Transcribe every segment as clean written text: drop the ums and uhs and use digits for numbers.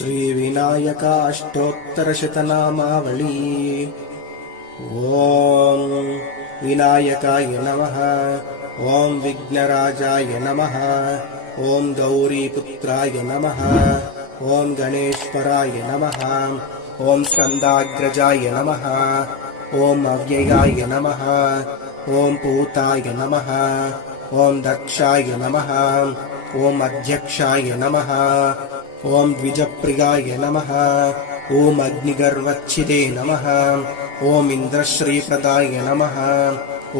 श्रीविनायक अष्टोत्तरशतनामावली। ओम विनायकाय नमः। ओम विघ्नराजाय नमः। ओम गौरीपुत्राय नमः। ओम गणेश्वराय नमः। ओम स्कंदाग्रजाय नमः। ओम अव्ययाय नमः। ओम पूताय नमः। ओम दक्षाय नमः। ओम अध्यक्षाय नमः। ओम द्विजप्रियाय नमः। ओम अग्निगर्वच्छिदे नमः। ओम इंद्रश्रीप्रदाय नमः।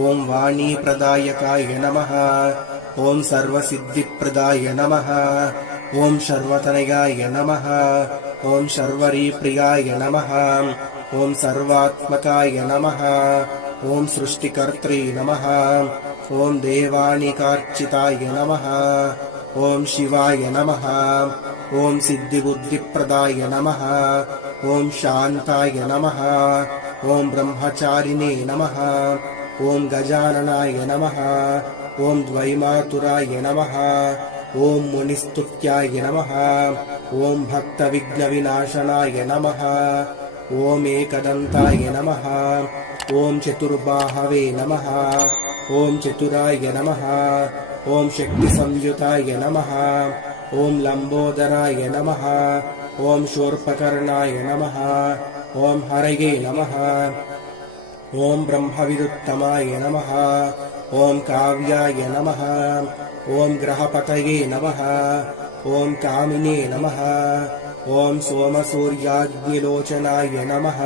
ओम वाणीप्रदायकाय नमः। ओम सर्वसिद्धिप्रदाय नमः। ओम शर्वतनयाय नमः। ओम शर्वरीप्रियाय नमः। ओम सर्वात्मकाय नमः। ओम सृष्टिकर्त्री नमः। ओम देवानिकार्चिताय नमः। ओम शिवाय नमः। ओम सिद्धिबुद्धिप्रदाय नमः। ओम शांताय नमः। ओम ब्रह्मचारिणे नमः। ओम गजाननाय नमः। ओम द्वैमातुराय नमः। ओम मुनिस्तुत्याय नमः। ओम भक्तविघ्नविनाशनाय नमः। ओम एकदन्ताय नमः। ओम चतुर्बाहवे नमः। ओम चतुराय नमः। ओम शक्तिसंयुताय नमः। ओम लंबोदराय नमः। ओम शूर्पकर्णाय नमः। ओम हरये नमः। ओम ब्रह्मविदुत्तमाय नमः। ओम काव्याय नमः। ओम ग्रहपतये नमः। ओम कामिने नमः। ओम सोमसूर्याग्निलोचनाय नमः।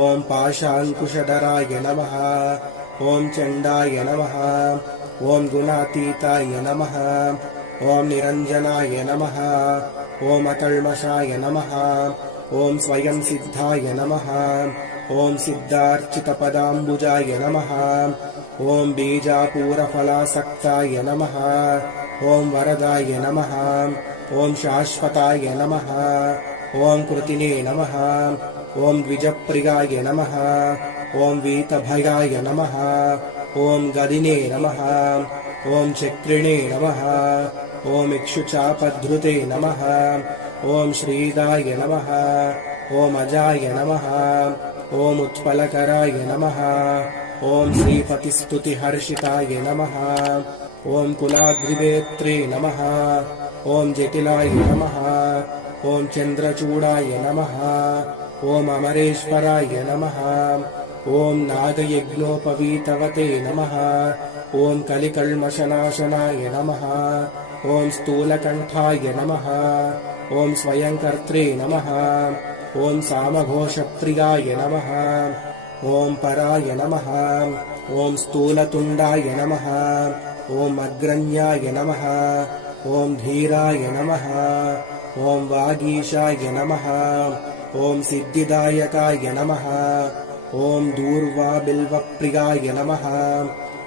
ओम पाशांकुशधराय नमः। ओम चंडाय नमः। ओम गुणातीताय नमः। ओम निरंजनाय नमः। ओम अकल्मषाय नमः। ओम स्वयं सिद्धाय नमः। ओम सिद्धार्चितपदाम्बुजाय नमः। ओम बीजापूरफलासक्ताय नमः। ओम वरदाय नमः। ओम शाश्वताय नमः। ओम कृतिने नमः। ओम द्विजप्रियाय नमः। ओम वीतभयाय नमः। ओम गदिने नमः। ओम चक्रिणे नमः। ओम इक्षुचापधृते नमः। ओम श्रीदाय नमः। ओम अजाय नमः। ओम उत्पलकराय नमः। ओम श्रीपतिस्तुतिहर्षिताय नमः। ओम कुलाद्रिवेत्रे नमः। ओम जटिलाय नमः। ओम चंद्रचूडाय नमः। ओम अमरेश्वराय नमः। ओम नागयज्ञोपवीतवते नमः। ओम कलिकल्मषनाशनाय नमः। ओम स्थूलकण्ठाय नमः। ओम स्वयंकर्त्रे नमः। ओम सामघोषप्रियाय नमः। ओम पराय नमः। ओम स्थूलतुण्डाय नमः। ओम अग्रण्याय नमः। ओम धीराय नमः। ओम वागीशाय नमः। ओम सिद्धिदायकाय नमः। ओम दूर्वाबिल्वप्रियाय नमः।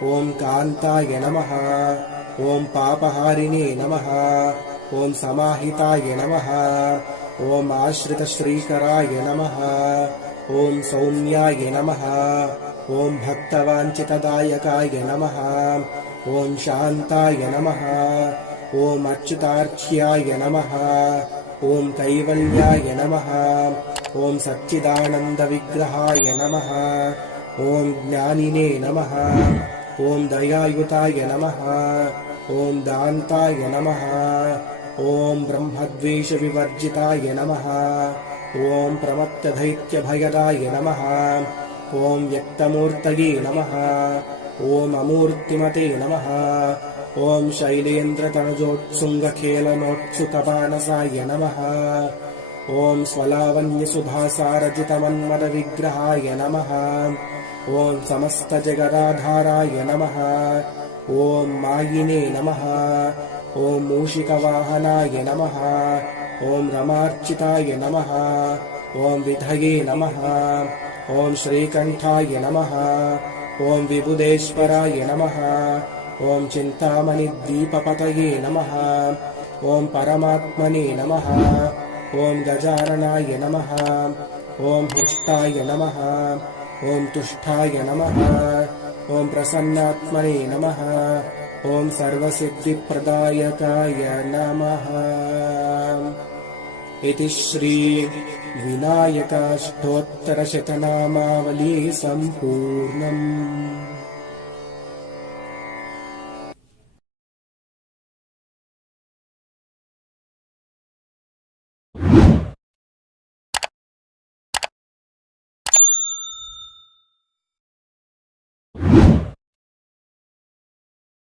ओम कान्ताय नमः। ओम पापहारिणे नमः। ओम समाहिताय नमः। ओम आश्रितश्रीकराय नमः। ओम सौम्याय नमः। ओम भक्तवाञ्छितदायकाय नमः। ओम शान्ताय नमः। ओम अच्युतार्च्याय नमः। ओम कैवल्याय नमः। ओम सच्चिदानन्दविग्रहाय नमः। ओम ज्ञानिने नमः। ओम दयायुताय नमः। ओम दान्ताय नमः। ओम ब्रह्मद्वेषविवर्जिताय नमः। ओम प्रमत्तदैत्यभयदाय नमः। ओम व्यक्तमूर्तये नमः। ओम अमूर्तिमते नमः। ओम शैलेन्द्रतनजोत्सुङ्गखेलनोत्सुकमानसाय नमः। ओम स्वलावण्यसुधासारजितमन्मदविग्रहाय नमः। ओम समस्तजगदाधाराय नमः। ओम मायिने नमः। ओम मूषिकवाहनाय नमः। ओम रमार्चिताय नमः। ओम विधये नमः। ओम श्रीकण्ठाय नमः। ओम विबुधेश्वराय नमः। ओम चिन्तामणिद्वीपपतये नमः। ओम परमात्मने नमः। ओम गजाननाय नमः। ओम हृष्टाय नमः। ओम तुष्टाय नमः। ओम प्रसन्नात्मने नमः। ओम सर्वसिद्धिप्रदायकाय नमः। इति श्री विनायकाष्टोत्तरशतनामावली सम्पूर्णम्।